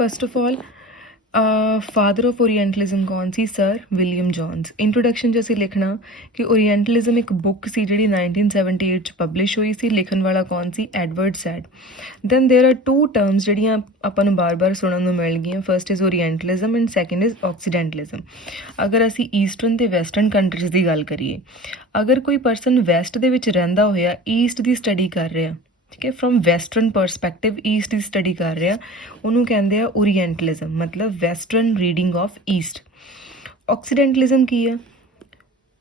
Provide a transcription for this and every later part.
First of all father of orientalism कौन सी? Sir William Jones. Introduction 'ਚ ਅਸੀਂ ਲਿਖਣਾ ਕਿ ओरिएंटलिज्म ਇੱਕ ਬੁੱਕ ਸੀ ਜਿਹੜੀ 1978 'ਚ ਪਬਲਿਸ਼ ਹੋਈ ਸੀ। ਲਿਖਣ ਵਾਲਾ ਕੌਣ ਸੀ? Edward Said. Then there are two terms ਜਿਹੜੀਆਂ ਆਪਾਂ ਨੂੰ ਬਾਰ-ਬਾਰ ਸੁਣਨ ਨੂੰ ਮਿਲਣਗੀਆਂ। First is orientalism and second is occidentalism. ਅਗਰ ਅਸੀਂ ਈਸਟਰਨ ਤੇ ਵੈਸਟਰਨ ਕੰਟਰੀਜ਼ ਦੀ ਗੱਲ ਕਰੀਏ, ਅਗਰ ਕੋਈ ਪਰਸਨ ਵੈਸਟ ਦੇ ਵਿੱਚ ਰਹਿੰਦਾ ਹੋਇਆ ਈਸਟ ਦੀ ਸਟੱਡੀ ਕਰ ਰਿਹਾ, ਠੀਕ ਹੈ, from western perspective East the study ਕਰ ਰਿਹਾ, ਉਹਨੂੰ ਕਹਿੰਦੇ ਆ ओरिएंटलिज्म, ਮਤਲਬ western reading of east. Occidentalism ਕੀ ਆ?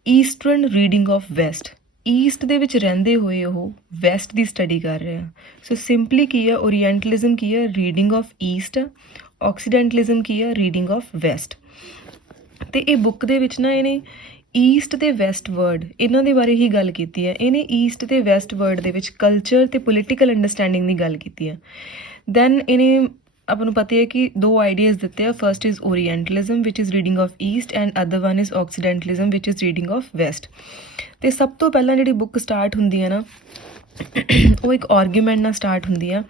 Eastern reading of West. East ਦੇ ਵਿੱਚ ਰਹਿੰਦੇ ਹੋਏ ਉਹ ਵੈਸਟ ਦੀ ਸਟੱਡੀ ਕਰ ਰਿਹਾ। ਸੋ ਸਿੰਪਲੀ ਕੀ ਆ? ओरिएंटलिज्म ਕੀ ਆ? Reading of east. ऑक्सीडेंटलिज्म ਕੀ ਆ? Reading of west. ਅਤੇ ਇਹ ਬੁੱਕ ਦੇ ਵਿੱਚ ਨਾ ਇਹਨੇ ਈਸਟ ਅਤੇ ਵੈਸਟ ਵਰਡ ਇਹਨਾਂ ਦੇ ਬਾਰੇ ਹੀ ਗੱਲ ਕੀਤੀ ਹੈ। ਇਹਨੇ ਈਸਟ ਅਤੇ ਵੈਸਟ ਵਰਡ ਦੇ ਵਿੱਚ ਕਲਚਰ ਅਤੇ ਪੋਲੀਟੀਕਲ ਅੰਡਰਸਟੈਂਡਿੰਗ ਦੀ ਗੱਲ ਕੀਤੀ ਹੈ। ਦੈਨ ਇਹਨੇ ਆਪਾਂ ਨੂੰ ਪਤਾ ਹੈ ਕਿ ਦੋ ਆਈਡੀਆਜ਼ ਦਿੱਤੇ ਆ। ਫਰਸਟ ਇਜ਼ ओरिएंटलिज्म ਵਿਚ is reading of east and other one is occidentalism ਵਿਚ ਇਜ਼ ਰੀਡਿੰਗ ਆਫ ਵੈਸਟ। ਅਤੇ ਸਭ ਤੋਂ ਪਹਿਲਾਂ ਜਿਹੜੀ ਬੁੱਕ ਸਟਾਰਟ ਹੁੰਦੀ ਹੈ ਨਾ, ਉਹ ਇੱਕ ਆਰਗੂਮੈਂਟ ਨਾਲ ਸਟਾਰਟ ਹੁੰਦੀ ਆ।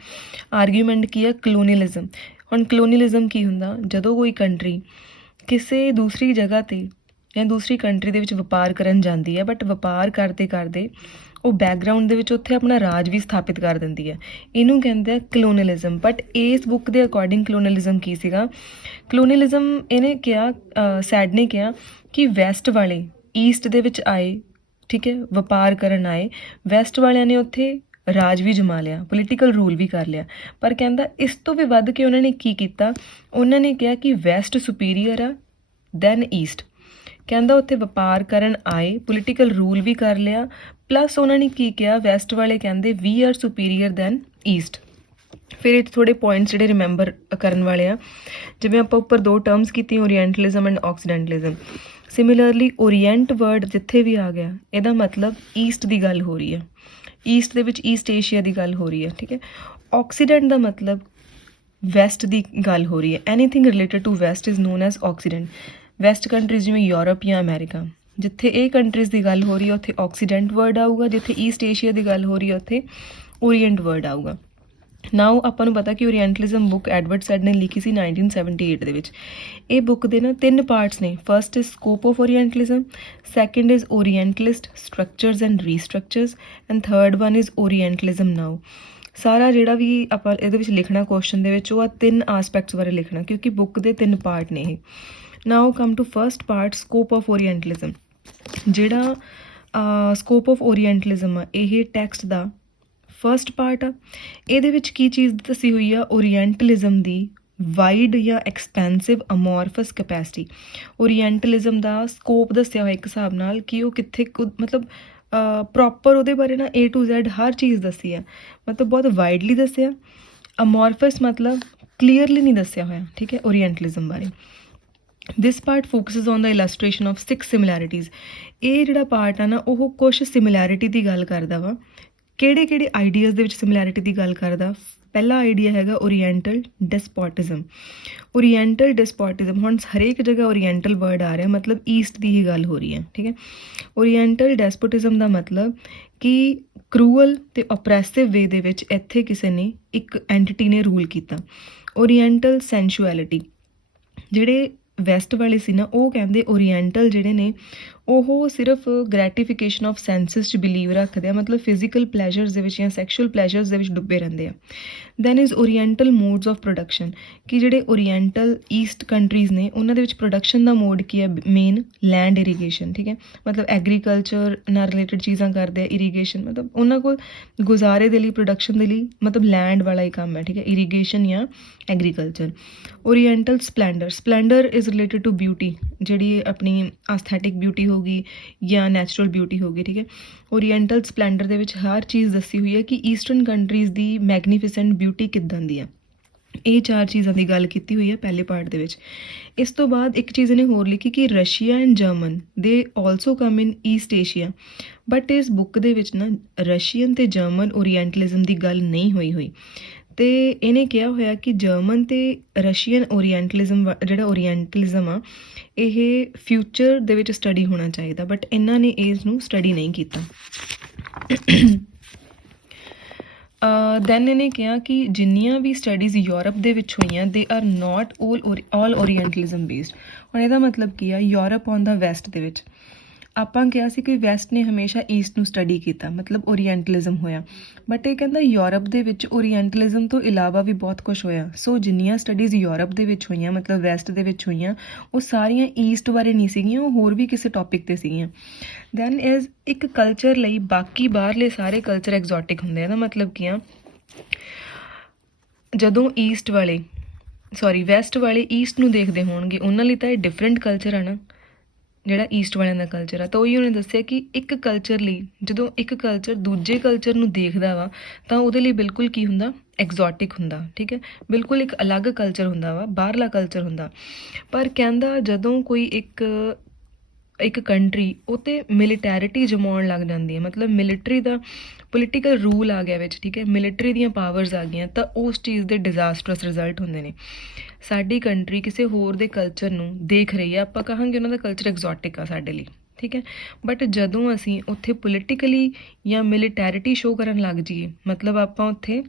ਆਰਗੂਮੈਂਟ ਕੀ ਆ? ਕਲੋਨੀਅਲਿਜ਼ਮ। ਹੁਣ ਕਲੋਨੀਅਲਿਜ਼ਮ ਕੀ ਹੁੰਦਾ? ਜਦੋਂ ਕੋਈ ਕੰਟਰੀ ਕਿਸੇ ਦੂਸਰੀ ਜਗ੍ਹਾ 'ਤੇ ਜਾਂ ਦੂਸਰੀ ਕੰਟਰੀ ਦੇ ਵਿੱਚ ਵਪਾਰ ਕਰਨ ਜਾਂਦੀ ਹੈ, ਬਟ ਵਪਾਰ ਕਰਦੇ ਕਰਦੇ ਉਹ ਬੈਕਗਰਾਊਂਡ ਦੇ ਵਿੱਚ ਉੱਥੇ ਆਪਣਾ ਰਾਜ ਵੀ ਸਥਾਪਿਤ ਕਰ ਦਿੰਦੀ ਹੈ। ਇਹਨੂੰ ਕਹਿੰਦੇ ਆ ਕਲੋਨੀਅਲਿਜ਼ਮ। ਬਟ ਇਸ ਬੁੱਕ ਦੇ ਅਕੋਰਡਿੰਗ ਕਲੋਨੀਅਲਿਜ਼ਮ ਕੀ ਸੀਗਾ? ਕਲੋਨੀਅਲਿਜ਼ਮ ਇਹਨੇ ਕਿਹਾ, ਸੈਡ ਨੇ ਕਿਹਾ ਕਿ ਵੈਸਟ ਵਾਲੇ ਈਸਟ ਦੇ ਵਿੱਚ ਆਏ, ਠੀਕ ਹੈ, ਵਪਾਰ ਕਰਨ ਆਏ, ਵੈਸਟ ਵਾਲਿਆਂ ਨੇ ਉੱਥੇ ਰਾਜ ਵੀ ਜਮਾ ਲਿਆ, ਪੋਲੀਟੀਕਲ ਰੂਲ ਵੀ ਕਰ ਲਿਆ। ਪਰ ਕਹਿੰਦਾ ਇਸ ਤੋਂ ਵੀ ਵੱਧ ਕੇ ਉਹਨਾਂ ਨੇ ਕੀ ਕੀਤਾ? ਉਹਨਾਂ ਨੇ ਕਿਹਾ ਕਿ ਵੈਸਟ ਸੁਪੀਰੀਅਰ ਆ ਦੈਨ ਈਸਟ। ਕਹਿੰਦਾ ਉੱਥੇ ਵਪਾਰ ਕਰਨ ਆਏ, ਪੋਲੀਟੀਕਲ ਰੂਲ ਵੀ ਕਰ ਲਿਆ, ਪਲੱਸ ਉਹਨਾਂ ਨੇ ਕੀ ਕਿਹਾ? ਵੈਸਟ ਵਾਲੇ ਕਹਿੰਦੇ we are superior than east. ਫਿਰ ਇਹ ਥੋੜ੍ਹੇ ਪੁਆਇੰਟਸ ਜਿਹੜੇ ਰਿਮੈਂਬਰ ਕਰਨ ਵਾਲੇ ਆ, ਜਿਵੇਂ ਆਪਾਂ ਉੱਪਰ ਦੋ ਟਰਮਸ ਕੀਤੀਆਂ, orientalism and occidentalism. Similarly orient word ਜਿੱਥੇ ਵੀ ਆ ਗਿਆ, ਇਹਦਾ ਮਤਲਬ ਈਸਟ ਦੀ ਗੱਲ ਹੋ ਰਹੀ ਹੈ, ਈਸਟ ਦੇ ਵਿੱਚ ਈਸਟ ਏਸ਼ੀਆ ਦੀ ਗੱਲ ਹੋ ਰਹੀ ਹੈ, ਠੀਕ ਹੈ। ऑक्सीडेंट ਦਾ ਮਤਲਬ ਵੈਸਟ ਦੀ ਗੱਲ ਹੋ ਰਹੀ ਹੈ। Anything related to west is known as occident. West countries ਜਿਵੇਂ ਯੂਰਪ ਜਾਂ ਅਮੈਰੀਕਾ, ਜਿੱਥੇ ਇਹ ਕੰਟਰੀਜ਼ ਦੀ ਗੱਲ ਹੋ ਰਹੀ ਹੈ ਉੱਥੇ ऑक्सीडेंट ਵਰਡ ਆਊਗਾ, ਜਿੱਥੇ ਈਸਟ ਏਸ਼ੀਆ ਦੀ ਗੱਲ ਹੋ ਰਹੀ ਹੈ ਉੱਥੇ ओरिएंट ਵਰਡ ਆਊਗਾ। ਨਾਓ ਆਪਾਂ ਨੂੰ ਪਤਾ ਕਿ ओरिएंटलिज्म ਬੁੱਕ ਐਡਵਰਡ ਸੈਡ ਨੇ ਲਿਖੀ ਸੀ 1978 ਦੇ ਵਿੱਚ। ਇਹ ਬੁੱਕ ਦੇ ਨਾ 3 ਪਾਰਟਸ ਨੇ। First is scope of orientalism, second is orientalist structures and restructures, and third one is orientalism now. ਸਾਰਾ ਜਿਹੜਾ ਵੀ ਆਪਾਂ ਇਹਦੇ ਵਿੱਚ ਲਿਖਣਾ ਕੁਐਸਚਨ ਦੇ ਵਿੱਚ, ਉਹ ਆ 3 ਆਸਪੈਕਟਸ ਬਾਰੇ ਲਿਖਣਾ, ਕਿਉਂਕਿ ਬੁੱਕ ਦੇ 3 ਪਾਰਟ ਨੇ ਇਹ। Now come to first part, scope of orientalism. ਜਿਹੜਾ ਸਕੋਪ ਆਫ ओरिएंटलिज्म ਆ, ਇਹ ਟੈਕਸਟ ਦਾ ਫਸਟ ਪਾਰਟ ਆ। ਇਹਦੇ ਵਿੱਚ ਕੀ ਚੀਜ਼ ਦੱਸੀ ਹੋਈ ਆ? ओरिएंटलिज्म ਦੀ ਵਾਈਡ ਜਾਂ ਐਕਸਪੈਂਸਿਵ ਅਮੋਰਫਸ ਕੈਪੈਸਿਟੀ। ओरिएंटलिज्म ਦਾ ਸਕੋਪ ਦੱਸਿਆ ਹੋਇਆ ਇੱਕ ਹਿਸਾਬ ਨਾਲ ਕਿ ਉਹ ਕਿੱਥੇ ਮਤਲਬ ਪ੍ਰੋਪਰ ਉਹਦੇ ਬਾਰੇ ਨਾ A to Z ਹਰ ਚੀਜ਼ ਦੱਸੀ ਆ, ਮਤਲਬ ਬਹੁਤ ਵਾਈਡਲੀ ਦੱਸਿਆ। ਅਮੋਰਫਸ ਮਤਲਬ ਕਲੀਅਰਲੀ ਨਹੀਂ ਦੱਸਿਆ ਹੋਇਆ, ਠੀਕ ਹੈ, ओरिएंटलिज्म ਬਾਰੇ। ਦਿਸ part ਫੋਕਸਿਸ on the illustration of 6 similarities. ਇਹ ਜਿਹੜਾ ਪਾਰਟ ਆ ਨਾ, ਉਹ ਕੁਛ ਸਿਮਿਲੈਰਿਟੀ ਦੀ ਗੱਲ ਕਰਦਾ ਵਾ। ਕਿਹੜੇ ਕਿਹੜੇ ਆਈਡੀਆਜ਼ ਦੇ ਵਿੱਚ ਸਿਮਿਲੈਰਿਟੀ ਦੀ ਗੱਲ ਕਰਦਾ? ਪਹਿਲਾ ਆਈਡੀਆ ਹੈਗਾ ओरिएंटल ਡਿਸਪੋਟਿਜ਼ਮ। ओरिएंटल ਡਿਸਪੋਟਿਜ਼ਮ, ਹੁਣ ਹਰੇਕ ਜਗ੍ਹਾ ओरिएंटल ਵਰਡ ਆ ਰਿਹਾ, ਮਤਲਬ ਈਸਟ ਦੀ ਹੀ ਗੱਲ ਹੋ ਰਹੀ ਹੈ, ਠੀਕ ਹੈ। ओरिएंटल ਡਿਸਪੋਟਿਜ਼ਮ ਦਾ ਮਤਲਬ ਕਿ ਕਰੂਅਲ ਅਤੇ ਓਪਰੈਸਿਵ ਵੇ ਦੇ ਵਿੱਚ ਇੱਥੇ ਕਿਸੇ ਨੇ ਇੱਕ ਐਂਟੀਟੀ ਨੇ ਰੂਲ ਕੀਤਾ। ओरिएंटल ਸੈਂਸ਼ੁਐਲਿਟੀ, ਜਿਹੜੇ ਵੈਸਟ ਵਾਲੇ ਸੀ ਨਾ, ਉਹ ਕਹਿੰਦੇ ओरिएंटल ਜਿਹੜੇ ਨੇ ਉਹ ਸਿਰਫ ਗ੍ਰੈਟੀਫਿਕੇਸ਼ਨ ਆਫ ਸੈਂਸਸ 'ਚ ਬਿਲੀਵ ਰੱਖਦੇ ਆ, ਮਤਲਬ ਫਿਜ਼ੀਕਲ ਪਲੈਜ਼ਰਸ ਦੇ ਵਿੱਚ ਜਾਂ ਸੈਕਸ਼ੂਅਲ ਪਲੈਜ਼ਰਸ ਦੇ ਵਿੱਚ ਡੁੱਬੇ ਰਹਿੰਦੇ ਆ। Then is oriental modes of production, ਕਿ ਜਿਹੜੇ ओरिएंटल ਈਸਟ ਕੰਟਰੀਜ਼ ਨੇ ਉਹਨਾਂ ਦੇ ਵਿੱਚ ਪ੍ਰੋਡਕਸ਼ਨ ਦਾ ਮੋਡ ਕੀ ਹੈ? ਮੇਨ ਲੈਂਡ ਇਰੀਗੇਸ਼ਨ, ਠੀਕ ਹੈ, ਮਤਲਬ ਐਗਰੀਕਲਚਰ ਨਾਲ ਰਿਲੇਟਡ ਚੀਜ਼ਾਂ ਕਰਦੇ ਆ। ਇਰੀਗੇਸ਼ਨ ਮਤਲਬ ਉਹਨਾਂ ਕੋਲ ਗੁਜ਼ਾਰੇ ਦੇ ਲਈ, ਪ੍ਰੋਡਕਸ਼ਨ ਦੇ ਲਈ ਮਤਲਬ ਲੈਂਡ ਵਾਲਾ ਹੀ ਕੰਮ ਹੈ, ਠੀਕ ਹੈ, ਇਰੀਗੇਸ਼ਨ ਜਾਂ agriculture. Oriental splendour, splendour is related to beauty, ਜਿਹੜੀ ਆਪਣੀ ਐਸਥੈਟਿਕ ਬਿਊਟੀ ਹੋ ਗਈ ਜਾਂ ਨੈਚੁਰਲ ਬਿਊਟੀ ਹੋ ਗਈ, ਠੀਕ ਹੈ। ओरिएंटल ਸਪਲੈਂਡਰ ਦੇ ਵਿੱਚ ਹਰ ਚੀਜ਼ ਦੱਸੀ ਹੋਈ ਹੈ ਕਿ ਈਸਟਰਨ ਕੰਟਰੀਜ਼ ਦੀ ਮੈਗਨੀਫਿਸੈਂਟ ਬਿਊਟੀ ਕਿੱਦਾਂ ਦੀ ਆ। ਇਹ 4 ਚੀਜ਼ਾਂ ਦੀ ਗੱਲ ਕੀਤੀ ਹੋਈ ਹੈ ਪਹਿਲੇ ਪਾਰਟ ਦੇ ਵਿੱਚ। ਇਸ ਤੋਂ ਬਾਅਦ ਇੱਕ ਚੀਜ਼ ਇਹਨੇ ਹੋਰ ਲਿਖੀ ਕਿ ਰਸ਼ੀਆ ਐਂਡ ਜਰਮਨ ਦੇ also come in East Asia. But ਇਸ ਬੁੱਕ ਦੇ ਵਿੱਚ ਨਾ ਰਸ਼ੀਅਨ ਅਤੇ ਜਰਮਨ ओरिएंटलिज्म ਦੀ ਗੱਲ ਨਹੀਂ ਹੋਈ। ਅਤੇ ਇਹਨੇ ਕਿਹਾ ਹੋਇਆ ਕਿ ਜਰਮਨ ਅਤੇ ਰਸ਼ੀਅਨ ओरिएंटलिज्म ਜਿਹੜਾ ओरिएंटलिज्म ਆ, ਇਹ ਫਿਊਚਰ ਦੇ ਵਿੱਚ ਸਟੱਡੀ ਹੋਣਾ ਚਾਹੀਦਾ, ਬਟ ਇਹਨਾਂ ਨੇ ਇਸ ਨੂੰ ਸਟੱਡੀ ਨਹੀਂ ਕੀਤਾ। ਦੈਨ ਇਹਨੇ ਕਿਹਾ ਕਿ ਜਿੰਨੀਆਂ ਵੀ ਸਟੱਡੀਜ਼ ਯੂਰਪ ਦੇ ਵਿੱਚ ਹੋਈਆਂ they are not all ਓਰੀਐਂਟਲਿਜ਼ਮ based. ਹੁਣ ਇਹਦਾ ਮਤਲਬ ਕੀ ਆ, ਯੂਰਪ ਔਨ ਦਾ ਵੈਸਟ ਦੇ ਵਿੱਚ ਆਪਾਂ ਕਿਹਾ ਸੀ ਕਿ ਵੈਸਟ ਨੇ ਹਮੇਸ਼ਾ ਈਸਟ ਨੂੰ ਸਟੱਡੀ ਕੀਤਾ, ਮਤਲਬ ਓਰੀਐਂਟਲਿਜ਼ਮ ਹੋਇਆ। ਬਟ ਇਹ ਕਹਿੰਦਾ ਯੂਰਪ ਦੇ ਵਿੱਚ ਓਰੀਐਂਟਲਿਜ਼ਮ ਤੋਂ ਇਲਾਵਾ ਵੀ ਬਹੁਤ ਕੁਝ ਹੋਇਆ। ਸੋ ਜਿੰਨੀਆਂ ਸਟੱਡੀਜ਼ ਯੂਰਪ ਦੇ ਵਿੱਚ ਹੋਈਆਂ, ਮਤਲਬ ਵੈਸਟ ਦੇ ਵਿੱਚ ਹੋਈਆਂ, ਉਹ ਸਾਰੀਆਂ ਈਸਟ ਬਾਰੇ ਨਹੀਂ ਸੀਗੀਆਂ, ਉਹ ਹੋਰ ਵੀ ਕਿਸੇ ਟੌਪਿਕ 'ਤੇ ਸੀਗੀਆਂ। ਦੈਨ ਇਜ਼ ਇੱਕ ਕਲਚਰ ਲਈ ਬਾਕੀ ਬਾਹਰਲੇ ਸਾਰੇ ਕਲਚਰ ਐਗਜ਼ੋਟਿਕ ਹੁੰਦੇ ਆ। ਇਹਦਾ ਮਤਲਬ ਕੀ ਆ, ਜਦੋਂ ਵੈਸਟ ਵਾਲੇ ਈਸਟ ਨੂੰ ਦੇਖਦੇ ਹੋਣਗੇ, ਉਹਨਾਂ ਲਈ ਤਾਂ ਇਹ ਡਿਫਰੈਂਟ ਕਲਚਰ ਆ ਨਾ, ਜਿਹੜਾ ਈਸਟ ਵਾਲਿਆਂ ਦਾ ਕਲਚਰ ਆ। ਤਾਂ ਉਹੀ ਉਹਨੇ ਦੱਸਿਆ ਕਿ ਇੱਕ ਕਲਚਰ ਲਈ ਜਦੋਂ ਇੱਕ ਕਲਚਰ ਦੂਜੇ ਕਲਚਰ ਨੂੰ ਦੇਖਦਾ ਵਾ ਤਾਂ ਉਹਦੇ ਲਈ ਬਿਲਕੁਲ ਕੀ ਹੁੰਦਾ, ਐਗਜ਼ੋਟਿਕ ਹੁੰਦਾ, ਠੀਕ ਹੈ, ਬਿਲਕੁਲ ਇੱਕ ਅਲੱਗ ਕਲਚਰ ਹੁੰਦਾ ਵਾ, ਬਾਹਰਲਾ ਕਲਚਰ ਹੁੰਦਾ। ਪਰ ਕਹਿੰਦਾ ਜਦੋਂ ਕੋਈ ਇੱਕ ਕੰਟਰੀ ਉਹ 'ਤੇ ਮਿਲੀਟੈਰਿਟੀ ਜਮਾਉਣ ਲੱਗ ਜਾਂਦੀ ਹੈ, ਮਤਲਬ ਮਿਲਟਰੀ ਦਾ ਪੋਲੀਟੀਕਲ ਰੂਲ ਆ ਗਿਆ ਵਿੱਚ, ਠੀਕ ਹੈ, ਮਿਲਟਰੀ ਦੀਆਂ ਪਾਵਰਸ ਆ ਗਈਆਂ, ਤਾਂ ਉਸ ਚੀਜ਼ ਦੇ ਡਿਜ਼ਾਸਟਰਸ ਰਿਜ਼ਲਟ ਹੁੰਦੇ ਨੇ। ਸਾਡੀ ਕੰਟਰੀ ਕਿਸੇ ਹੋਰ ਦੇ ਕਲਚਰ ਨੂੰ ਦੇਖ ਰਹੀ ਆ, ਆਪਾਂ ਕਹਾਂਗੇ ਉਹਨਾਂ ਦਾ ਕਲਚਰ ਐਗਜ਼ੋਟਿਕ ਆ ਸਾਡੇ ਲਈ, ਠੀਕ ਹੈ। ਬਟ ਜਦੋਂ ਅਸੀਂ ਉੱਥੇ ਪੋਲੀਟੀਕਲੀ ਜਾਂ ਮਿਲੀਟੈਰਿਟੀ ਸ਼ੋਅ ਕਰਨ ਲੱਗ ਜਾਈਏ, ਮਤਲਬ ਆਪਾਂ ਉੱਥੇ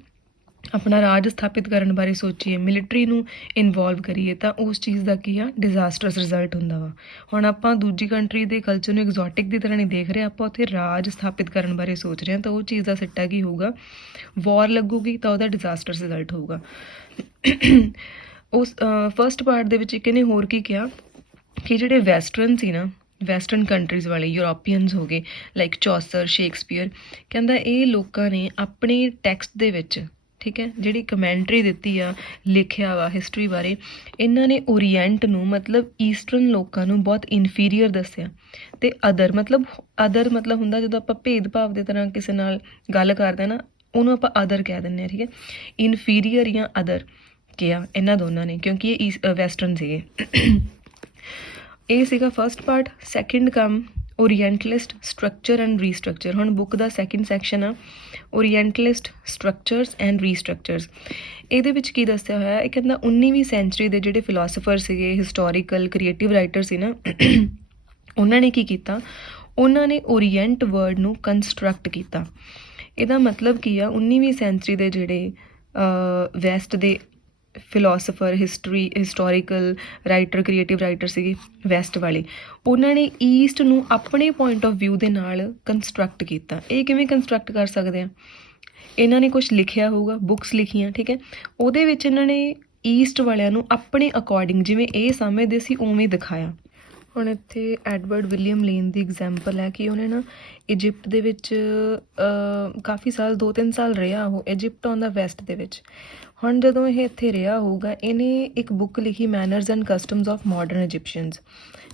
ਆਪਣਾ ਰਾਜ ਸਥਾਪਿਤ ਕਰਨ ਬਾਰੇ ਸੋਚੀਏ, ਮਿਲਟਰੀ ਨੂੰ ਇਨਵੋਲਵ ਕਰੀਏ, ਤਾਂ ਉਸ ਚੀਜ਼ ਦਾ ਕੀ ਆ, ਡਿਜ਼ਾਸਟਰਸ ਰਿਜ਼ਲਟ ਹੁੰਦਾ ਵਾ। ਹੁਣ ਆਪਾਂ ਦੂਜੀ ਕੰਟਰੀ ਦੇ ਕਲਚਰ ਨੂੰ ਐਗਜ਼ੋਟਿਕ ਦੀ ਤਰ੍ਹਾਂ ਨਹੀਂ ਦੇਖ ਰਹੇ, ਆਪਾਂ ਉੱਥੇ ਰਾਜ ਸਥਾਪਿਤ ਕਰਨ ਬਾਰੇ ਸੋਚ ਰਹੇ ਹਾਂ, ਤਾਂ ਉਹ ਚੀਜ਼ ਦਾ ਸਿੱਟਾ ਕੀ ਹੋਊਗਾ, ਵਾਰ ਲੱਗੂਗੀ, ਤਾਂ ਉਹਦਾ ਡਿਜ਼ਾਸਟਰਸ ਰਿਜ਼ਲਟ ਹੋਊਗਾ। ਉਸ ਫਸਟ ਪਾਰਟ ਦੇ ਵਿੱਚ ਇੱਕ ਇਹਨੇ ਹੋਰ ਕੀ ਕਿਹਾ ਕਿ ਜਿਹੜੇ ਵੈਸਟਰਨ ਸੀ ਨਾ, ਵੈਸਟਰਨ ਕੰਟਰੀਜ਼ ਵਾਲੇ ਯੂਰੋਪੀਅਨਸ ਹੋ ਗਏ, ਲਾਈਕ ਚੌਸਰ, ਸ਼ੇਕਸਪੀਅਰ, ਕਹਿੰਦਾ ਇਹ ਲੋਕਾਂ ਨੇ ਆਪਣੇ ਟੈਕਸਟ ਦੇ ਵਿੱਚ, ਠੀਕ ਹੈ, ਜਿਹੜੀ ਕਮੈਂਟਰੀ ਦਿੱਤੀ ਆ, ਲਿਖਿਆ ਵਾ ਹਿਸਟਰੀ ਬਾਰੇ, ਇਹਨਾਂ ਨੇ ਓਰੀਐਂਟ ਨੂੰ, ਮਤਲਬ ਈਸਟਰਨ ਲੋਕਾਂ ਨੂੰ ਬਹੁਤ ਇਨਫੀਰੀਅਰ ਦੱਸਿਆ। ਅਤੇ ਅਦਰ ਮਤਲਬ ਹੁੰਦਾ ਜਦੋਂ ਆਪਾਂ ਭੇਦਭਾਵ ਦੀ ਤਰ੍ਹਾਂ ਕਿਸੇ ਨਾਲ ਗੱਲ ਕਰਦੇ ਨਾ, ਉਹਨੂੰ ਆਪਾਂ ਅਦਰ ਕਹਿ ਦਿੰਦੇ ਹਾਂ, ਠੀਕ ਹੈ। ਇਨਫੀਰੀਅਰ ਜਾਂ ਅਦਰ ਕਿਹਾ ਇਹਨਾਂ ਦੋਨਾਂ ਨੇ, ਕਿਉਂਕਿ ਇਹ ਵੈਸਟਰਨ ਸੀਗੇ। ਇਹ ਸੀਗਾ ਫਸਟ ਪਾਰਟ। ਸੈਕਿੰਡ ਕੰਮ ਓਰੀਐਂਟਲਿਸਟ ਸਟਰਕਚਰ ਐਂਡ ਰੀਸਟਰਕਚਰ। ਹੁਣ ਬੁੱਕ ਦਾ ਸੈਕਿੰਡ ਸੈਕਸ਼ਨ ਆ ਓਰੀਐਂਟਲਿਸਟ ਸਟਰਕਚਰਸ ਐਂਡ ਰੀਸਟਰਕਚਰਸ। ਇਹਦੇ ਵਿੱਚ ਕੀ ਦੱਸਿਆ ਹੋਇਆ, ਇਹ ਕਹਿੰਦਾ 19ਵੀਂ ਸੈਂਚੁਰੀ ਦੇ ਜਿਹੜੇ ਫਿਲੋਸਫਰ ਸੀਗੇ, ਹਿਸਟੋਰੀਕਲ ਕ੍ਰੀਏਟਿਵ ਰਾਈਟਰ ਸੀ ਨਾ, ਉਹਨਾਂ ਨੇ ਕੀ ਕੀਤਾ, ਉਹਨਾਂ ਨੇ ਓਰੀਐਂਟ ਵਰਡ ਨੂੰ ਕੰਸਟਰਕਟ ਕੀਤਾ। ਇਹਦਾ ਮਤਲਬ ਕੀ ਆ, 19ਵੀਂ ਸੈਂਚੁਰੀ ਦੇ ਜਿਹੜੇ ਵੈਸਟ ਦੇ philosopher, historical writer, creative writer ਸੀਗੇ ਵੈਸਟ ਵਾਲੇ, ਉਹਨਾਂ ਨੇ ਈਸਟ ਨੂੰ ਆਪਣੇ ਪੁਆਇੰਟ ਆਫ ਵਿਊ ਦੇ ਨਾਲ ਕੰਸਟਰਕਟ ਕੀਤਾ। ਇਹ ਕਿਵੇਂ ਕੰਸਟਰਕਟ ਕਰ ਸਕਦੇ ਆ, ਇਹਨਾਂ ਨੇ ਕੁਛ ਲਿਖਿਆ ਹੋਊਗਾ, ਬੁੱਕਸ ਲਿਖੀਆਂ, ਠੀਕ ਹੈ, ਉਹਦੇ ਵਿੱਚ ਇਹਨਾਂ ਨੇ ਈਸਟ ਵਾਲਿਆਂ ਨੂੰ ਆਪਣੇ ਅਕੋਰਡਿੰਗ ਜਿਵੇਂ ਇਹ ਸਮਝਦੇ ਸੀ ਉਵੇਂ ਦਿਖਾਇਆ। ਹੁਣ ਇੱਥੇ ਐਡਵਰਡ ਵਿਲੀਅਮ ਲੇਨ ਦੀ ਐਗਜ਼ਾਮਪਲ ਹੈ ਕਿ ਉਹਨੇ ਨਾ ਇਜਿਪਟ ਦੇ ਵਿੱਚ ਕਾਫੀ ਸਾਲ, 2-3 ਸਾਲ ਰਿਹਾ ਉਹ ਇਜਿਪਟ ਔਨ ਦਾ ਵੈਸਟ ਦੇ ਵਿੱਚ। ਹੁਣ ਜਦੋਂ ਇਹ ਇੱਥੇ ਰਿਹਾ ਹੋਊਗਾ, ਇਹਨੇ ਇੱਕ ਬੁੱਕ ਲਿਖੀ manners and customs of modern Egyptians,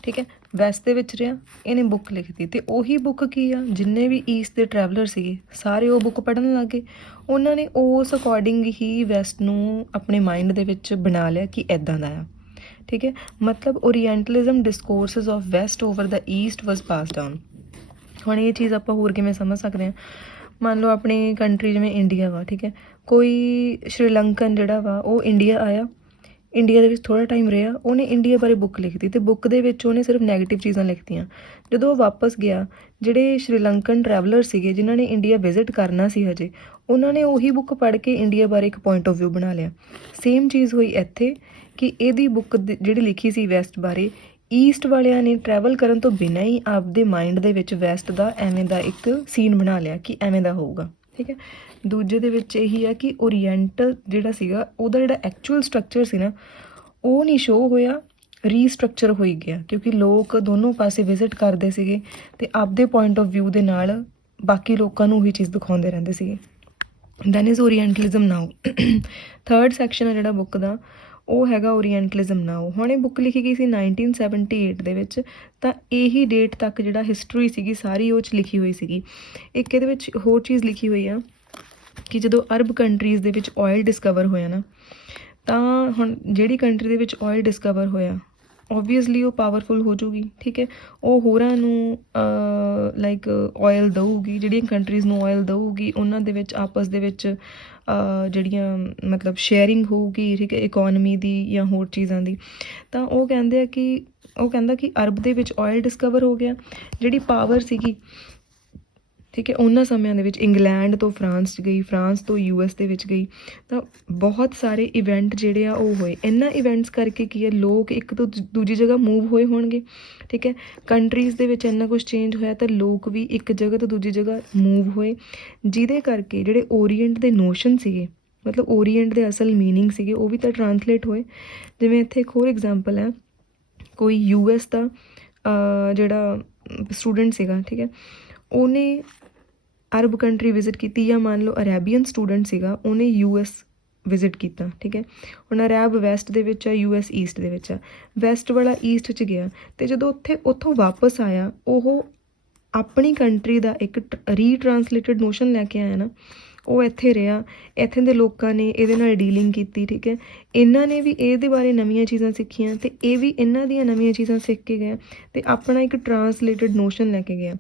ਠੀਕ ਹੈ, ਵੈਸਟ ਦੇ ਵਿੱਚ ਰਿਹਾ, ਇਹਨੇ ਬੁੱਕ ਲਿਖਤੀ। ਅਤੇ ਉਹੀ ਬੁੱਕ ਕੀ ਆ, ਜਿੰਨੇ ਵੀ ਈਸਟ ਦੇ ਟਰੈਵਲਰ ਸੀਗੇ ਸਾਰੇ ਉਹ ਬੁੱਕ ਪੜ੍ਹਨ ਲੱਗ ਗਏ। ਉਹਨਾਂ ਨੇ ਉਸ ਅਕੋਰਡਿੰਗ ਹੀ ਵੈਸਟ ਨੂੰ ਆਪਣੇ ਮਾਈਂਡ ਦੇ ਵਿੱਚ ਬਣਾ ਲਿਆ ਕਿ ਇੱਦਾਂ ਦਾ ਆ, ਠੀਕ ਹੈ। ਮਤਲਬ orientalism discourses of west over the east was pass down. ਹੁਣ ਇਹ ਚੀਜ਼ ਆਪਾਂ ਹੋਰ ਕਿਵੇਂ ਸਮਝ ਸਕਦੇ ਹਾਂ, ਮੰਨ ਲਓ ਆਪਣੀ ਕੰਟਰੀ ਜਿਵੇਂ ਇੰਡੀਆ ਵਾ, ਠੀਕ ਹੈ, ਕੋਈ ਸ਼੍ਰੀਲੰਕਨ ਜਿਹੜਾ ਵਾ ਉਹ ਇੰਡੀਆ ਆਇਆ, ਇੰਡੀਆ ਦੇ ਵਿੱਚ ਥੋੜ੍ਹਾ ਟਾਈਮ ਰਿਹਾ, ਉਹਨੇ ਇੰਡੀਆ ਬਾਰੇ ਬੁੱਕ ਲਿਖਤੀ ਅਤੇ ਬੁੱਕ ਦੇ ਵਿੱਚ ਉਹਨੇ ਸਿਰਫ ਨੈਗੇਟਿਵ ਚੀਜ਼ਾਂ ਲਿਖਤੀਆਂ। ਜਦੋਂ ਉਹ ਵਾਪਸ ਗਿਆ, ਜਿਹੜੇ ਸ਼੍ਰੀਲੰਕਨ ਟਰੈਵਲਰ ਸੀਗੇ ਜਿਨ੍ਹਾਂ ਨੇ ਇੰਡੀਆ ਵਿਜ਼ਿਟ ਕਰਨਾ ਸੀ ਹਜੇ, ਉਹਨਾਂ ਨੇ ਉਹੀ ਬੁੱਕ ਪੜ੍ਹ ਕੇ ਇੰਡੀਆ ਬਾਰੇ ਇੱਕ ਪੁਆਇੰਟ ਆਫ ਵਿਊ ਬਣਾ ਲਿਆ। ਸੇਮ ਚੀਜ਼ ਹੋਈ ਇੱਥੇ ਕਿ ਇਹਦੀ ਬੁੱਕ ਜਿਹੜੀ ਲਿਖੀ ਸੀ ਵੈਸਟ ਬਾਰੇ, ਈਸਟ ਵਾਲਿਆਂ ਨੇ ਟਰੈਵਲ ਕਰਨ ਤੋਂ ਬਿਨਾਂ ਹੀ ਆਪਦੇ ਮਾਈਂਡ ਦੇ ਵਿੱਚ ਵੈਸਟ ਦਾ ਐਵੇਂ ਦਾ ਇੱਕ ਸੀਨ ਬਣਾ ਲਿਆ ਕਿ ਐਵੇਂ ਦਾ ਹੋਊਗਾ, ਠੀਕ ਹੈ। ਦੂਜੇ ਦੇ ਵਿੱਚ ਇਹੀ ਆ ਕਿ ਓਰੀਐਂਟਲ ਜਿਹੜਾ ਸੀਗਾ ਉਹਦਾ ਜਿਹੜਾ ਐਕਚੁਅਲ ਸਟਰਕਚਰ ਸੀ ਨਾ, ਉਹ ਨਹੀਂ ਸ਼ੋਅ ਹੋਇਆ, ਰੀਸਟਰਕਚਰ ਹੋਈ ਗਿਆ, ਕਿਉਂਕਿ ਲੋਕ ਦੋਨੋਂ ਪਾਸੇ ਵਿਜ਼ਿਟ ਕਰਦੇ ਸੀਗੇ ਅਤੇ ਆਪਦੇ ਪੁਆਇੰਟ ਆਫ ਵਿਊ ਦੇ ਨਾਲ ਬਾਕੀ ਲੋਕਾਂ ਨੂੰ ਉਹੀ ਚੀਜ਼ ਦਿਖਾਉਂਦੇ ਰਹਿੰਦੇ ਸੀਗੇ। Then is orientalism now. Third section ਆ ਜਿਹੜਾ ਬੁੱਕ ਦਾ, ਉਹ ਹੈਗਾ ਓਰੀਐਂਟਲਿਜ਼ਮ ਨਾਓ। ਹੁਣ ਇਹ ਬੁੱਕ ਲਿਖੀ ਗਈ ਸੀ 1978 ਦੇ ਵਿੱਚ, ਤਾਂ ਇਹੀ ਡੇਟ ਤੱਕ ਜਿਹੜਾ ਹਿਸਟਰੀ ਸੀਗੀ ਸਾਰੀ ਉਹ 'ਚ ਲਿਖੀ ਹੋਈ ਸੀਗੀ। ਇੱਕ ਇਹਦੇ ਵਿੱਚ ਹੋਰ ਚੀਜ਼ ਲਿਖੀ ਹੋਈ ਆ ਕਿ ਜਦੋਂ ਅਰਬ ਕੰਟਰੀਜ਼ ਦੇ ਵਿੱਚ ਆਇਲ ਡਿਸਕਵਰ ਹੋਇਆ ਨਾ, ਤਾਂ ਹੁਣ ਜਿਹੜੀ ਕੰਟਰੀ ਦੇ ਵਿੱਚ ਆਇਲ ਡਿਸਕਵਰ ਹੋਇਆ, ਓਬਵੀਅਸਲੀ ਉਹ ਪਾਵਰਫੁਲ ਹੋ ਜੂਗੀ, ਠੀਕ ਹੈ, ਉਹ ਹੋਰਾਂ ਨੂੰ ਲਾਈਕ ਆਇਲ ਦਊਗੀ, ਜਿਹੜੀਆਂ ਕੰਟਰੀਜ਼ ਨੂੰ ਆਇਲ ਦਊਗੀ ਉਹਨਾਂ ਦੇ ਵਿੱਚ ਆਪਸ ਦੇ ਵਿੱਚ ਜਿਹੜੀਆਂ ਮਤਲਬ ਸ਼ੇਅਰਿੰਗ ਹੋਊਗੀ, ਠੀਕ ਹੈ, ਇਕੋਨਮੀ ਦੀ ਜਾਂ ਹੋਰ ਚੀਜ਼ਾਂ ਦੀ। ਤਾਂ ਉਹ ਕਹਿੰਦਾ ਕਿ ਅਰਬ ਦੇ ਵਿੱਚ ਆਇਲ ਡਿਸਕਵਰ ਹੋ ਗਿਆ, ਜਿਹੜੀ ਪਾਵਰ ਸੀਗੀ, ਠੀਕ ਹੈ। ਉਹਨਾਂ ਸਮਿਆਂ ਦੇ ਵਿੱਚ ਇੰਗਲੈਂਡ ਤੋਂ ਫਰਾਂਸ 'ਚ ਗਈ, ਫਰਾਂਸ ਤੋਂ US ਦੇ ਵਿੱਚ ਗਈ, ਤਾਂ ਬਹੁਤ ਸਾਰੇ ਇਵੈਂਟ ਜਿਹੜੇ ਆ ਉਹ ਹੋਏ। ਇਹਨਾਂ ਇਵੈਂਟਸ ਕਰਕੇ ਕੀ ਹੈ, ਲੋਕ ਇੱਕ ਤੋਂ ਦੂਜੀ ਜਗ੍ਹਾ ਮੂਵ ਹੋਏ ਹੋਣਗੇ, ਠੀਕ ਹੈ। ਕੰਟਰੀਜ਼ ਦੇ ਵਿੱਚ ਇੰਨਾ ਕੁਛ ਚੇਂਜ ਹੋਇਆ ਤਾਂ ਲੋਕ ਵੀ ਇੱਕ ਜਗ੍ਹਾ ਤੋਂ ਦੂਜੀ ਜਗ੍ਹਾ ਮੂਵ ਹੋਏ, ਜਿਹਦੇ ਕਰਕੇ ਜਿਹੜੇ ਓਰੀਐਂਟ ਦੇ ਨੋਸ਼ਨ ਸੀਗੇ, ਮਤਲਬ ਓਰੀਐਂਟ ਦੇ ਅਸਲ ਮੀਨਿੰਗ ਸੀਗੇ, ਉਹ ਵੀ ਤਾਂ ਟਰਾਂਸਲੇਟ ਹੋਏ। ਜਿਵੇਂ ਇੱਥੇ ਇੱਕ ਹੋਰ ਐਗਜ਼ਾਮਪਲ ਹੈ, ਕੋਈ US ਦਾ ਜਿਹੜਾ ਸਟੂਡੈਂਟ ਸੀਗਾ, ਠੀਕ ਹੈ, ਉਹਨੇ ਅਰਬ ਕੰਟਰੀ ਵਿਜ਼ਿਟ ਕੀਤੀ, ਜਾਂ ਮੰਨ ਲਓ ਅਰੇਬੀਅਨ ਸਟੂਡੈਂਟ ਸੀਗਾ, ਉਹਨੇ US ਵਿਜ਼ਿਟ ਕੀਤਾ, ਠੀਕ ਹੈ। ਹੁਣ ਅਰਬ ਵੈਸਟ ਦੇ ਵਿੱਚ ਆ, US ਈਸਟ ਦੇ ਵਿੱਚ ਆ, ਵੈਸਟ ਵਾਲਾ ਈਸਟ 'ਚ ਗਿਆ, ਅਤੇ ਜਦੋਂ ਉੱਥੋਂ ਵਾਪਸ ਆਇਆ, ਉਹ ਆਪਣੀ ਕੰਟਰੀ ਦਾ ਇੱਕ ਰੀਟਰਾਂਸਲੇਟਡ ਨੋਸ਼ਨ ਲੈ ਕੇ ਆਇਆ ਨਾ, ਉਹ ਇੱਥੇ ਰਿਹਾ, ਇੱਥੇ ਦੇ ਲੋਕਾਂ ਨੇ ਇਹਦੇ ਨਾਲ ਡੀਲਿੰਗ ਕੀਤੀ, ਠੀਕ ਹੈ। ਇਹਨਾਂ ਨੇ ਵੀ ਇਹਦੇ ਬਾਰੇ ਨਵੀਆਂ ਚੀਜ਼ਾਂ ਸਿੱਖੀਆਂ, ਅਤੇ ਇਹ ਵੀ ਇਹਨਾਂ ਦੀਆਂ ਨਵੀਆਂ ਚੀਜ਼ਾਂ ਸਿੱਖ ਕੇ ਗਿਆ, ਅਤੇ ਆਪਣਾ ਇੱਕ ਟਰਾਂਸਲੇਟਡ ਨੋਸ਼ਨ ਲੈ ਕੇ ਗਿਆ।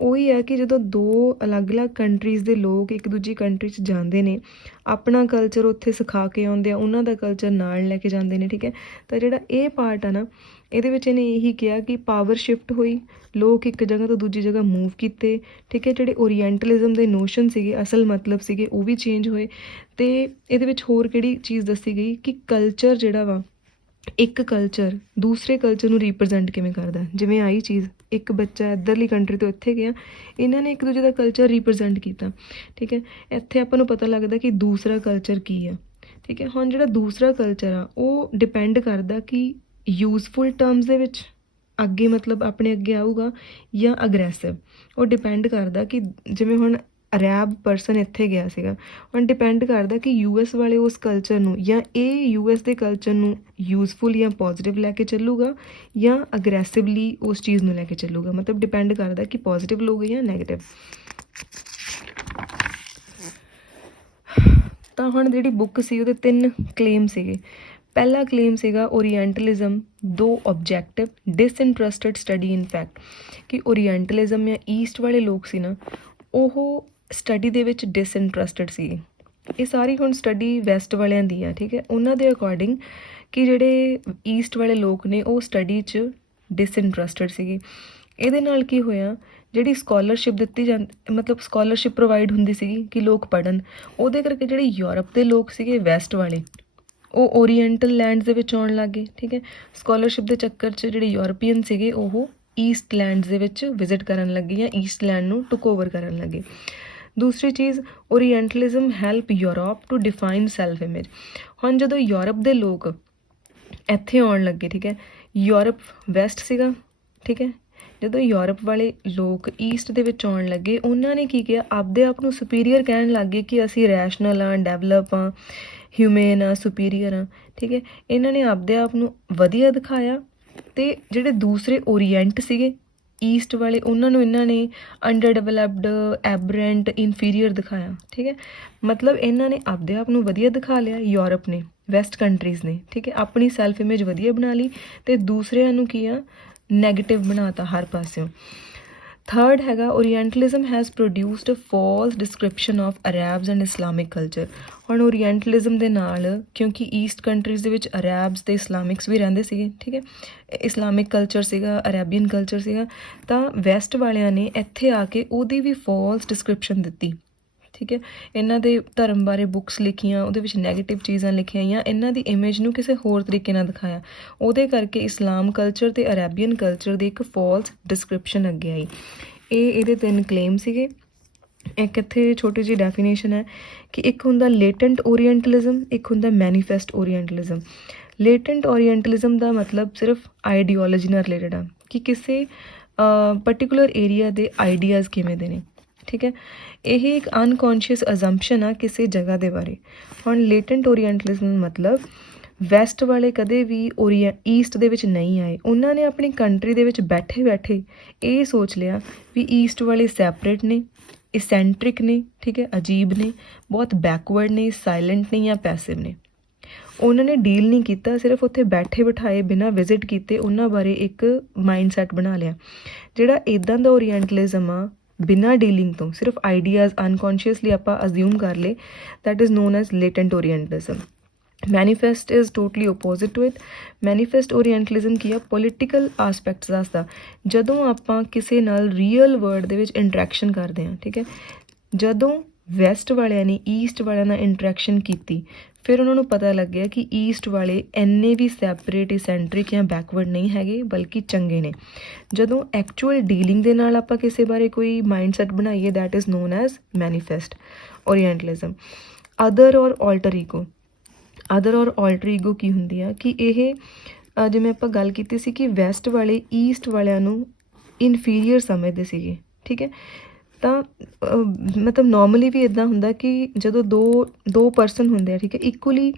ਉਹੀ ਹੈ ਕਿ ਜਦੋਂ ਦੋ ਅਲੱਗ-ਅਲੱਗ ਕੰਟਰੀਜ਼ ਦੇ ਲੋਕ ਇੱਕ ਦੂਜੀ ਕੰਟਰੀ 'ਚ ਜਾਂਦੇ ਨੇ, ਆਪਣਾ ਕਲਚਰ ਉੱਥੇ ਸਿਖਾ ਕੇ ਆਉਂਦੇ ਆ, ਉਹਨਾਂ ਦਾ ਕਲਚਰ ਨਾਲ ਲੈ ਕੇ ਜਾਂਦੇ ਨੇ, ਠੀਕ ਹੈ। ਤਾਂ ਜਿਹੜਾ ਇਹ ਪਾਰਟ ਆ ਨਾ, ਇਹਦੇ ਵਿੱਚ ਇਹਨੇ ਇਹੀ ਕਿਹਾ ਕਿ ਪਾਵਰ ਸ਼ਿਫਟ ਹੋਈ, ਲੋਕ ਇੱਕ ਜਗ੍ਹਾ ਤੋਂ ਦੂਜੀ ਜਗ੍ਹਾ ਮੂਵ ਕੀਤੇ, ਠੀਕ ਹੈ। ਜਿਹੜੇ ਓਰੀਐਂਟਲਿਜ਼ਮ ਦੇ ਨੋਸ਼ਨ ਸੀਗੇ, ਅਸਲ ਮਤਲਬ ਸੀਗੇ, ਉਹ ਵੀ ਚੇਂਜ ਹੋਏ। ਅਤੇ ਇਹਦੇ ਵਿੱਚ ਹੋਰ ਕਿਹੜੀ ਚੀਜ਼ ਦੱਸੀ ਗਈ ਕਿ ਕਲਚਰ ਜਿਹੜਾ ਵਾ, ਇੱਕ ਕਲਚਰ ਦੂਸਰੇ ਕਲਚਰ ਨੂੰ ਰੀਪ੍ਰਜੈਂਟ ਕਿਵੇਂ ਕਰਦਾ। ਜਿਵੇਂ ਆਹੀ ਚੀਜ਼, ਇੱਕ ਬੱਚਾ ਇੱਧਰਲੀ ਕੰਟਰੀ ਤੋਂ ਇੱਥੇ ਗਿਆ, ਇਹਨਾਂ ਨੇ ਇੱਕ ਦੂਜੇ ਦਾ ਕਲਚਰ ਰੀਪ੍ਰਜੈਂਟ ਕੀਤਾ, ਠੀਕ ਹੈ। ਇੱਥੇ ਆਪਾਂ ਨੂੰ ਪਤਾ ਲੱਗਦਾ ਕਿ ਦੂਸਰਾ ਕਲਚਰ ਕੀ ਆ, ਠੀਕ ਹੈ। ਹੁਣ ਜਿਹੜਾ ਦੂਸਰਾ ਕਲਚਰ ਆ, ਉਹ ਡਿਪੈਂਡ ਕਰਦਾ ਕਿ ਯੂਜ਼ਫੁਲ ਟਰਮਸ ਦੇ ਵਿੱਚ ਅੱਗੇ, ਮਤਲਬ ਆਪਣੇ ਅੱਗੇ ਆਊਗਾ, ਜਾਂ ਅਗਰੈਸਿਵ। ਉਹ ਡਿਪੈਂਡ ਕਰਦਾ ਕਿ ਜਿਵੇਂ ਹੁਣ ਅਰੈਬ ਪਰਸਨ ਇੱਥੇ ਗਿਆ ਸੀਗਾ, ਹੁਣ ਡਿਪੈਂਡ ਕਰਦਾ ਕਿ US ਵਾਲੇ ਉਸ ਕਲਚਰ ਨੂੰ, ਜਾਂ ਇਹ US ਦੇ ਕਲਚਰ ਨੂੰ ਯੂਜ਼ਫੁਲ ਜਾਂ ਪੋਜ਼ੀਟਿਵ ਲੈ ਕੇ ਚੱਲੂਗਾ, ਜਾਂ ਅਗਰੈਸਿਵਲੀ ਉਸ ਚੀਜ਼ ਨੂੰ ਲੈ ਕੇ ਚੱਲੂਗਾ। ਮਤਲਬ ਡਿਪੈਂਡ ਕਰਦਾ ਕਿ ਪੋਜ਼ੀਟਿਵ ਲੋਗੇ ਜਾਂ ਨੈਗੇਟਿਵ। ਤਾਂ ਹੁਣ ਜਿਹੜੀ ਬੁੱਕ ਸੀ, ਉਹਦੇ 3 ਕਲੇਮ ਸੀਗੇ। ਪਹਿਲਾ ਕਲੇਮ ਸੀਗਾ ਓਰੀਐਂਟਲਿਜ਼ਮ ਦੋ ਓਬਜੈਕਟਿਵ ਡਿਸਇੰਟਰਸਟਡ ਸਟੱਡੀ ਇਨ ਫੈਕਟ, ਕਿ ਓਰੀਐਂਟਲਿਜ਼ਮ ਜਾਂ ਈਸਟ ਵਾਲੇ ਲੋਕ ਸੀ ਨਾ, ਉਹ ਸਟੱਡੀ ਦੇ ਵਿੱਚ ਡਿਸਇੰਟਰਸਟਡ ਸੀ। ਇਹ ਸਾਰੀ ਹੁਣ ਸਟੱਡੀ ਵੈਸਟ ਵਾਲਿਆਂ ਦੀ ਆ, ਠੀਕ ਹੈ। ਉਹਨਾਂ ਦੇ ਅਕੋਰਡਿੰਗ ਕਿ ਜਿਹੜੇ ਈਸਟ ਵਾਲੇ ਲੋਕ ਨੇ, ਉਹ ਸਟੱਡੀ 'ਚ ਡਿਸਇੰਟਰਸਟਡ ਸੀਗੇ। ਇਹਦੇ ਨਾਲ ਕੀ ਹੋਇਆ, ਜਿਹੜੀ ਸਕਾਲਰਸ਼ਿਪ ਦਿੱਤੀ ਮਤਲਬ ਸਕਾਲਰਸ਼ਿਪ ਪ੍ਰੋਵਾਈਡ ਹੁੰਦੀ ਸੀਗੀ ਕਿ ਲੋਕ ਪੜ੍ਹਨ, ਉਹਦੇ ਕਰਕੇ ਜਿਹੜੇ ਯੂਰਪ ਦੇ ਲੋਕ ਸੀਗੇ ਵੈਸਟ ਵਾਲੇ, ਉਹ ਓਰੀਐਂਟਲ ਲੈਂਡਸ ਦੇ ਵਿੱਚ ਆਉਣ ਲੱਗ ਗਏ, ਠੀਕ ਹੈ। ਸਕਾਲਰਸ਼ਿਪ ਦੇ ਚੱਕਰ 'ਚ ਜਿਹੜੇ ਯੂਰਪੀਅਨ ਸੀਗੇ, ਉਹ ਈਸਟ ਲੈਂਡਸ ਦੇ ਵਿੱਚ ਵਿਜ਼ਿਟ ਕਰਨ ਲੱਗੇ, ਜਾਂ ਈਸਟ ਲੈਂਡ ਨੂੰ ਟੁਕ ਓਵਰ ਕਰਨ ਲੱਗੇ। ਦੂਸਰੀ ਚੀਜ਼, orientalism help Europe to define self image. ਹੁਣ ਜਦੋਂ ਯੂਰਪ ਦੇ ਲੋਕ ਇੱਥੇ ਆਉਣ ਲੱਗੇ, ਠੀਕ ਹੈ, ਯੂਰਪ ਵੈਸਟ ਸੀਗਾ, ਠੀਕ ਹੈ। ਜਦੋਂ ਯੂਰਪ ਵਾਲੇ ਲੋਕ ਈਸਟ ਦੇ ਵਿੱਚ ਆਉਣ ਲੱਗੇ, ਉਹਨਾਂ ਨੇ ਕੀ ਕਿਹਾ, ਆਪਦੇ ਆਪ ਨੂੰ ਸੁਪੀਰੀਅਰ ਕਹਿਣ ਲੱਗ ਗਏ ਕਿ ਅਸੀਂ ਰੈਸ਼ਨਲ ਹਾਂ, ਡੈਵਲਪ ਹਾਂ, ਹਿਊਮੇਨ ਆ, ਸੁਪੀਰੀਅਰ ਆ, ਠੀਕ ਹੈ। ਇਹਨਾਂ ਨੇ ਆਪਦੇ ਆਪ ਨੂੰ ਵਧੀਆ ਦਿਖਾਇਆ, ਅਤੇ ਜਿਹੜੇ ਦੂਸਰੇ ਓਰੀਐਂਟ ਸੀਗੇ ਈਸਟ ਵਾਲੇ, ਉਹਨਾਂ ਨੂੰ ਇਹਨਾਂ ਨੇ ਅੰਡਰ ਡਿਵੈਲਪਡ, ਐਬਰੈਂਟ, ਇਨਫੀਰੀਅਰ ਦਿਖਾਇਆ, ਠੀਕ ਹੈ। ਮਤਲਬ ਇਹਨਾਂ ਨੇ ਆਪਦੇ ਆਪ ਨੂੰ ਵਧੀਆ ਦਿਖਾ ਲਿਆ, ਯੂਰਪ ਨੇ, ਵੈਸਟ ਕੰਟਰੀਜ਼ ਨੇ, ਠੀਕ ਹੈ। ਆਪਣੀ ਸੈਲਫ ਇਮੇਜ ਵਧੀਆ ਬਣਾ ਲਈ, ਅਤੇ ਦੂਸਰਿਆਂ ਨੂੰ ਕੀ ਆ, ਨੈਗੇਟਿਵ ਬਣਾਤਾ ਹਰ ਪਾਸਿਓਂ। ਥਰਡ ਹੈਗਾ, orientalism has produced false description of Arabs and Islamic culture. ਹੁਣ ਓਰੀਐਂਟਲਿਜ਼ਮ ਦੇ ਨਾਲ, ਕਿਉਂਕਿ ਈਸਟ ਕੰਟਰੀਜ਼ ਦੇ ਵਿੱਚ ਅਰੈਬਸ ਅਤੇ ਇਸਲਾਮਿਕਸ ਵੀ ਰਹਿੰਦੇ ਸੀਗੇ, ਠੀਕ ਹੈ, ਇਸਲਾਮਿਕ ਕਲਚਰ ਸੀਗਾ, ਅਰੇਬੀਅਨ ਕਲਚਰ ਸੀਗਾ, ਤਾਂ ਵੈਸਟ ਵਾਲਿਆਂ ਨੇ ਇੱਥੇ ਆ ਕੇ ਉਹਦੀ ਵੀ ਫਾਲਸ ਡਿਸਕ੍ਰਿਪਸ਼ਨ ਦਿੱਤੀ, ਠੀਕ ਹੈ। ਇਹਨਾਂ ਦੇ ਧਰਮ ਬਾਰੇ ਬੁੱਕਸ ਲਿਖੀਆਂ, ਉਹਦੇ ਵਿੱਚ ਨੈਗੇਟਿਵ ਚੀਜ਼ਾਂ ਲਿਖੀਆਂ, ਜਾਂ ਇਹਨਾਂ ਦੀ ਇਮੇਜ ਨੂੰ ਕਿਸੇ ਹੋਰ ਤਰੀਕੇ ਨਾਲ ਦਿਖਾਇਆ। ਉਹਦੇ ਕਰਕੇ ਇਸਲਾਮ ਕਲਚਰ ਅਤੇ ਅਰੇਬੀਅਨ ਕਲਚਰ ਦੀ ਇੱਕ ਫਾਲਸ ਡਿਸਕ੍ਰਿਪਸ਼ਨ ਅੱਗੇ ਆਈ। ਇਹਦੇ 3 ਕਲੇਮ ਸੀਗੇ। ਇੱਕ ਇੱਥੇ ਛੋਟੀ ਜਿਹੀ ਡੈਫੀਨੇਸ਼ਨ ਹੈ ਕਿ ਇੱਕ ਹੁੰਦਾ ਲੇਟੈਂਟ ਓਰੀਐਂਟਲਿਜ਼ਮ, ਇੱਕ ਹੁੰਦਾ ਮੈਨੀਫੈਸਟ ਓਰੀਐਂਟਲਿਜ਼ਮ। ਲੇਟੈਂਟ ਓਰੀਐਂਟਲਿਜ਼ਮ ਦਾ ਮਤਲਬ ਸਿਰਫ ਆਈਡੀਓਲੋਜੀ ਨਾਲ ਰਿਲੇਟਡ ਆ, ਕਿ ਕਿਸੇ ਪਰਟੀਕੂਲਰ ਏਰੀਆ ਦੇ ਆਈਡੀਆਜ਼ ਕਿਵੇਂ ਦੇ ਨੇ, ਠੀਕ ਹੈ। ਇਹ ਇੱਕ ਅਨਕੌਂਸ਼ੀਅਸ ਅਜ਼ੰਪਸ਼ਨ ਆ ਕਿਸੇ ਜਗ੍ਹਾ ਦੇ ਬਾਰੇ। ਹੁਣ ਲੇਟੈਂਟ ਓਰੀਐਂਟਲਿਜ਼ਮ ਮਤਲਬ ਵੈਸਟ ਵਾਲੇ ਕਦੇ ਵੀ ਈਸਟ ਦੇ ਵਿੱਚ ਨਹੀਂ ਆਏ, ਉਹਨਾਂ ਨੇ ਆਪਣੀ ਕੰਟਰੀ ਦੇ ਵਿੱਚ ਬੈਠੇ ਬੈਠੇ ਇਹ ਸੋਚ ਲਿਆ ਵੀ ਈਸਟ ਵਾਲੇ ਸੈਪਰੇਟ ਨੇ, ਇਸੈਂਟਰਿਕ ਨੇ, ਠੀਕ ਹੈ, ਅਜੀਬ ਨੇ, ਬਹੁਤ ਬੈਕਵਰਡ ਨੇ, ਸਾਇਲੈਂਟ ਨੇ, ਜਾਂ ਪੈਸਿਵ ਨੇ। ਉਹਨਾਂ ਨੇ ਡੀਲ ਨਹੀਂ ਕੀਤਾ, ਸਿਰਫ ਉੱਥੇ ਬੈਠੇ ਬਿਠਾਏ, ਬਿਨਾਂ ਵਿਜ਼ਿਟ ਕੀਤੇ ਉਹਨਾਂ ਬਾਰੇ ਇੱਕ ਮਾਈਂਡ ਸੈੱਟ ਬਣਾ ਲਿਆ। ਜਿਹੜਾ ਇੱਦਾਂ ਦਾ ਓਰੀਐਂਟਲਿਜ਼ਮ ਆ, ਬਿਨਾਂ ਡੀਲਿੰਗ ਤੋਂ ਸਿਰਫ ਆਈਡੀਆਜ਼ ਅਨਕੌਂਸ਼ੀਅਸਲੀ ਆਪਾਂ ਅਜ਼ਿਊਮ ਕਰ ਲਏ, that is known as latent orientalism. Manifest is totally opposite to it. Manifest orientalism ਕੀ ਆ, ਪੋਲੀਟੀਕਲ ਆਸਪੈਕਟਸ ਦੱਸਦਾ। ਜਦੋਂ ਆਪਾਂ ਕਿਸੇ ਨਾਲ ਰੀਅਲ ਵਰਲਡ ਦੇ ਵਿੱਚ ਇੰਟਰੈਕਸ਼ਨ ਕਰਦੇ ਹਾਂ, ਠੀਕ ਹੈ, ਜਦੋਂ ਵੈਸਟ ਵਾਲਿਆਂ ਨੇ ਈਸਟ ਵਾਲਿਆਂ ਨਾਲ ਇੰਟਰੈਕਸ਼ਨ ਕੀਤੀ, ਫਿਰ ਉਹਨਾਂ ਨੂੰ ਪਤਾ ਲੱਗਿਆ ਕਿ ਈਸਟ ਵਾਲੇ ਇੰਨੇ ਵੀ ਸੈਪਰੇਟ ਇਸੈਂਟਰਿਕ ਜਾਂ ਬੈਕਵਰਡ ਨਹੀਂ ਹੈਗੇ, ਬਲਕਿ ਚੰਗੇ ਨੇ। ਜਦੋਂ ਐਕਚੁਅਲ ਡੀਲਿੰਗ ਦੇ ਨਾਲ ਆਪਾਂ ਕਿਸੇ ਬਾਰੇ ਕੋਈ ਮਾਈਂਡਸੈਟ ਬਣਾਈਏ, that is known as manifest orientalism. Other or alter ego, other or alter ego ਕੀ ਹੁੰਦੀ ਆ ਕਿ ਇਹ ਜਿਵੇਂ ਆਪਾਂ ਗੱਲ ਕੀਤੀ ਸੀ ਕਿ ਵੈਸਟ ਵਾਲੇ ਈਸਟ ਵਾਲਿਆਂ ਨੂੰ ਇਨਫੀਰੀਅਰ ਸਮਝਦੇ ਸੀਗੇ, ਠੀਕ ਹੈ। ਤਾਂ ਮਤਲਬ ਨੋਰਮਲੀ ਵੀ ਇੱਦਾਂ ਹੁੰਦਾ ਕਿ ਜਦੋਂ ਦੋ ਪਰਸਨ ਹੁੰਦੇ ਆ, ਠੀਕ ਹੈ, ਇਕੁਅਲੀ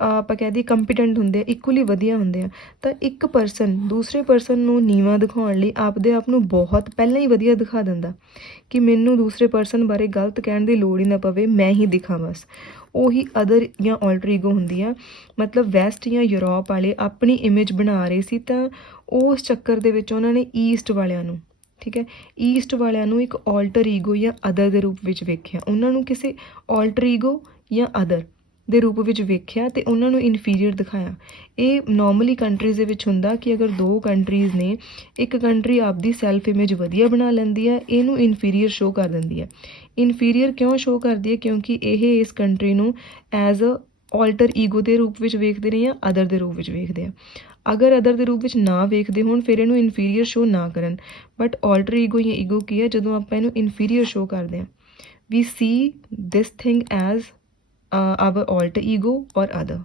ਆਪਾਂ ਕਹਿ ਦਈਏ ਕੰਪੀਟੈਂਟ ਹੁੰਦੇ ਆ, ਇਕੁਅਲੀ ਵਧੀਆ ਹੁੰਦੇ ਆ, ਤਾਂ ਇੱਕ ਪਰਸਨ ਦੂਸਰੇ ਪਰਸਨ ਨੂੰ ਨੀਵਾਂ ਦਿਖਾਉਣ ਲਈ ਆਪਦੇ ਆਪ ਨੂੰ ਬਹੁਤ ਪਹਿਲਾਂ ਹੀ ਵਧੀਆ ਦਿਖਾ ਦਿੰਦਾ ਕਿ ਮੈਨੂੰ ਦੂਸਰੇ ਪਰਸਨ ਬਾਰੇ ਗਲਤ ਕਹਿਣ ਦੀ ਲੋੜ ਹੀ ਨਾ ਪਵੇ, ਮੈਂ ਹੀ ਦਿਖਾਂ ਬਸ। ਉਹੀ ਅਦਰ ਜਾਂ ਆਲਟਰ ਈਗੋ ਹੁੰਦੀ ਆ। ਮਤਲਬ ਵੈਸਟ ਜਾਂ ਯੂਰਪ ਵਾਲੇ ਆਪਣੀ ਇਮੇਜ ਬਣਾ ਰਹੇ ਸੀ, ਤਾਂ ਉਸ ਚੱਕਰ ਦੇ ਵਿੱਚ ਉਹਨਾਂ ਨੇ ਈਸਟ ਵਾਲਿਆਂ ਨੂੰ, ਠੀਕ ਹੈ, ਈਸਟ ਵਾਲਿਆਂ ਨੂੰ ਇੱਕ ਆਲਟਰ ਈਗੋ ਜਾਂ ਅਦਰ ਦੇ ਰੂਪ ਵਿੱਚ ਵੇਖਿਆ। ਉਹਨਾਂ ਨੂੰ ਕਿਸੇ ਆਲਟਰ ਈਗੋ ਜਾਂ ਅਦਰ ਦੇ ਰੂਪ ਵਿੱਚ ਵੇਖਿਆ ਅਤੇ ਉਹਨਾਂ ਨੂੰ ਇਨਫੀਰੀਅਰ ਦਿਖਾਇਆ। ਇਹ ਨੋਰਮਲੀ ਕੰਟਰੀਜ਼ ਦੇ ਵਿੱਚ ਹੁੰਦਾ ਕਿ ਅਗਰ ਦੋ ਕੰਟਰੀਜ਼ ਨੇ, ਇੱਕ ਕੰਟਰੀ ਆਪਦੀ ਸੈਲਫ ਇਮੇਜ ਵਧੀਆ ਬਣਾ ਲੈਂਦੀ ਹੈ, ਇਹਨੂੰ ਇਨਫੀਰੀਅਰ ਸ਼ੋਅ ਕਰ ਦਿੰਦੀ ਹੈ। ਇਨਫੀਰੀਅਰ ਕਿਉਂ ਸ਼ੋਅ ਕਰਦੀ ਹੈ? ਕਿਉਂਕਿ ਇਹ ਇਸ ਕੰਟਰੀ ਨੂੰ ਐਜ਼ ਅ ਆਲਟਰ ਈਗੋ ਦੇ ਰੂਪ ਵਿੱਚ ਵੇਖਦੇ ਨੇ ਜਾਂ ਅਦਰ ਦੇ ਰੂਪ ਵਿੱਚ ਵੇਖਦੇ ਆ। ਅਗਰ ਅਦਰ ਦੇ ਰੂਪ ਵਿੱਚ ਨਾ ਵੇਖਦੇ ਹੋਣ ਫਿਰ ਇਹਨੂੰ ਇਨਫੀਰੀਅਰ ਸ਼ੋਅ ਨਾ ਕਰਨ। ਬਟ ਆਲਟਰ ਈਗੋ ਜਾਂ ਈਗੋ ਕੀ ਹੈ? ਜਦੋਂ ਆਪਾਂ ਇਹਨੂੰ ਇਨਫੀਰੀਅਰ ਸ਼ੋਅ ਕਰਦੇ ਹਾਂ, we see this thing as our alter ego or other.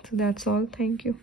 So that's all. Thank you.